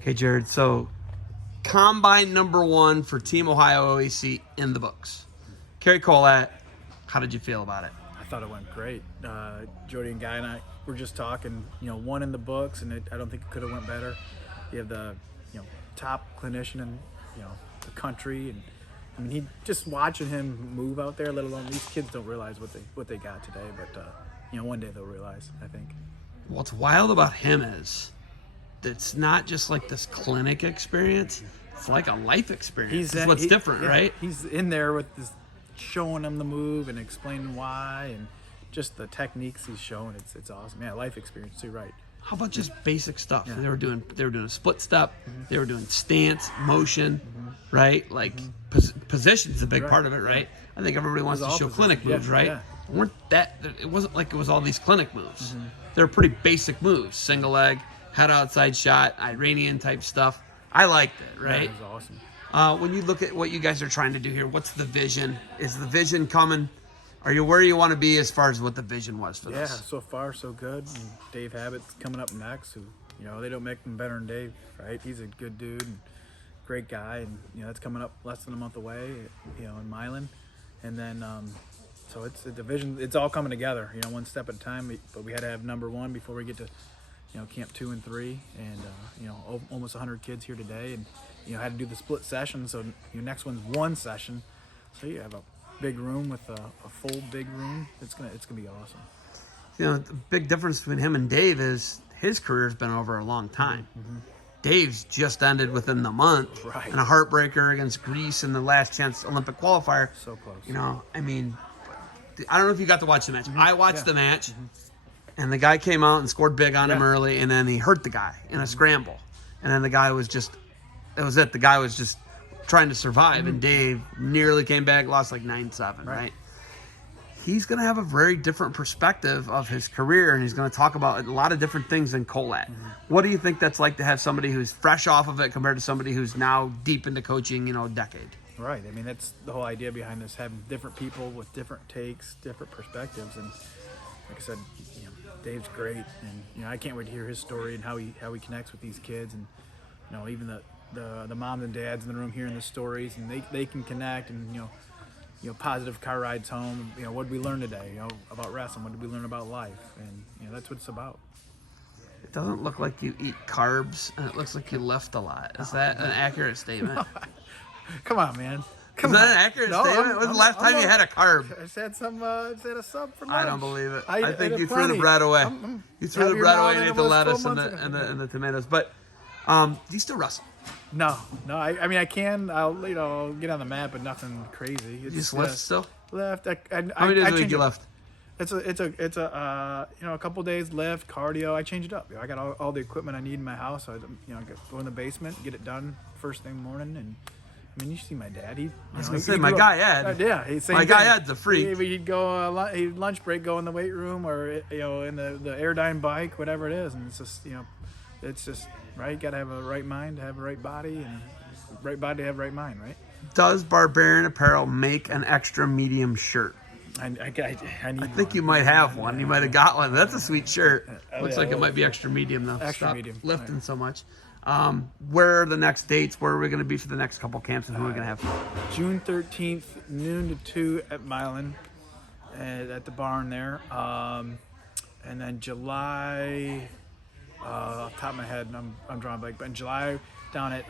Okay, Jared. So, combine number 1 for Team Ohio OAC in the books. Kerry Collette, how did you feel about it? I thought it went great. Jody and Guy and I were just talking. 1 in the books, and I don't think it could have went better. You have the top clinician in the country, and I mean, just watching him move out there. Let alone these kids don't realize what they got today, but one day they'll realize. I think. What's wild about him is it's not just like this clinic experience. It's like a life experience. That's what's different, right? He's in there with this, showing them the move and explaining why, and just the techniques he's showing. It's awesome. Yeah, life experience too, right? How about just basic stuff? Yeah. They were doing a split step. Mm-hmm. They were doing stance, motion, right? Like position's a big part of it, right? I think everybody wants to show clinic moves, right? Yeah. It wasn't like it was all these clinic moves. They're pretty basic moves. Single leg, head outside shot, Iranian type stuff. I liked it, right? Yeah, it was awesome. When you look at what you guys are trying to do here, what's the vision? Is the vision coming? Are you where you want to be as far as what the vision was for this? Yeah, so far so good. And Dave Habbott's coming up next, who, they don't make him better than Dave, right? He's a good dude and great guy, and that's coming up less than a month away, in Milan. And then so it's the vision, it's all coming together, one step at a time, but we had to have number 1 before we get to camp 2 and 3, and almost 100 kids here today, and had to do the split session, so your next one's 1 session, so you have a big room with a full big room. It's gonna be awesome. The big difference between him and Dave is his career's been over a long time. Dave's just ended within the month, right? And a heartbreaker against Greece in the last chance Olympic qualifier. So close. I mean, I don't know if you got to watch the match. I watched the match, and the guy came out and scored big on him early, and then he hurt the guy in a scramble, and then the guy was just, that was it. The guy was just trying to survive, and Dave nearly came back, lost like 9-7, right? He's going to have a very different perspective of his career, and he's going to talk about a lot of different things than Collette. What do you think that's like to have somebody who's fresh off of it compared to somebody who's now deep into coaching, a decade? Right. I mean, that's the whole idea behind this, having different people with different takes, different perspectives. And like I said, Dave's great, and I can't wait to hear his story and how he connects with these kids, and even the moms and dads in the room hearing the stories, and they can connect, and positive car rides home. What did we learn today? About wrestling. What did we learn about life? And that's what it's about. It doesn't look like you eat carbs, and it looks like you lift a lot. Is that an accurate statement? Come on, man. Is that an accurate statement? When was the last time you had a carb? I said a sub for lunch. I don't believe it. I think you threw the bread away. You threw the bread away and ate the lettuce and the tomatoes. But do you still wrestle? No. I mean, I can. I'll get on the mat, but nothing crazy. You just lift still? Lift. How many days a week you lift? It's a couple days lift, cardio. I change it up. I got all the equipment I need in my house. So I go in the basement, get it done first thing in the morning, and I mean, you see my dad. I was gonna say my guy Ed. My guy Ed's a freak. He'd go he'd lunch break, go in the weight room, or in the Airdyne bike, whatever it is, and it's just right. Got to have a right mind to have a right body, and right body to have right mind, right? Does Barbarian Apparel make an extra medium shirt? I think you might have one. You might have got one. That's a sweet shirt. Looks like it might be extra medium though. Extra medium. Lifting so much. Where are the next dates? Where are we going to be for the next couple camps, and who are we going to have? June 13th, noon to 2 at Milan, at the barn there. And then July, off the top of my head, I'm drawing a blank, but in July down at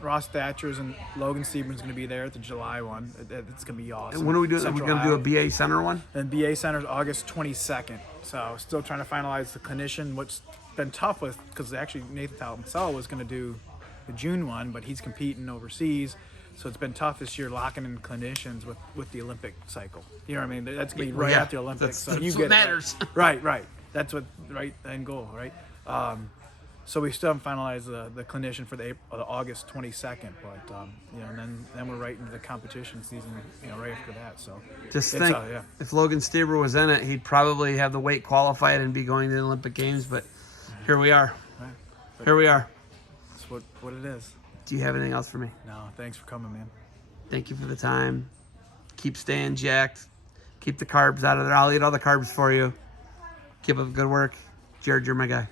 Ross Thatcher's, and Logan Seaburn's going to be there at the July one. It's going to be awesome. And when are we doing? Are we going to do a BA Center one? And BA Center's August 22nd. So still trying to finalize the clinician. What's been tough with, because actually Nathan Talmansell was going to do the June one, but he's competing overseas. So it's been tough this year locking in clinicians with the Olympic cycle. You know what I mean? That's going to be right after the Olympics. That's what matters. Right. That's what end goal, right? So we still haven't finalized the clinician for the August 22nd, but and then we're right into the competition season, right after that. So just think, if Logan Steber was in it, he'd probably have the weight qualified and be going to the Olympic Games. But here we are. Right. Here we are. That's what it is. Do you have anything else for me? No, thanks for coming, man. Thank you for the time. Keep staying jacked. Keep the carbs out of there. I'll eat all the carbs for you. Keep up good work. Jared, you're my guy.